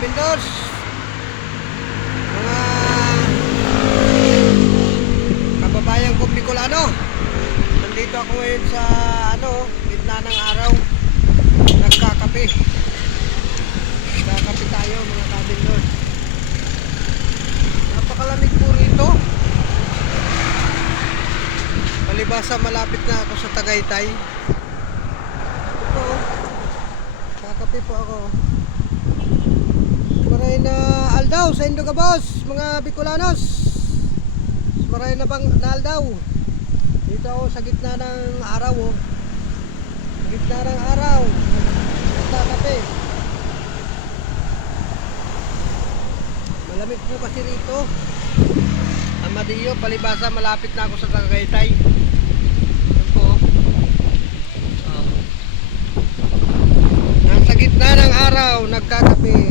kabindors, mga kababayan kong Bicolano. Nandito ako ngayon sa gitna ng araw. Nagkakape tayo mga kabindors. Napakalamig po rito. Palibasa malapit na ako sa Tagaytay. Ito, kakape po ako. Maray na aldaw sa Indo ka boss, mga Bicolanos. Maray na bang na aldaw. Dito ako sa gitna ng araw, oh. Sa gitna ng araw. Nagkakape. Malamig po kasi rito. Amadillo, palibasa malapit na ako sa Tagaytay. Yan po. Nasa gitna ng araw, nagkakape.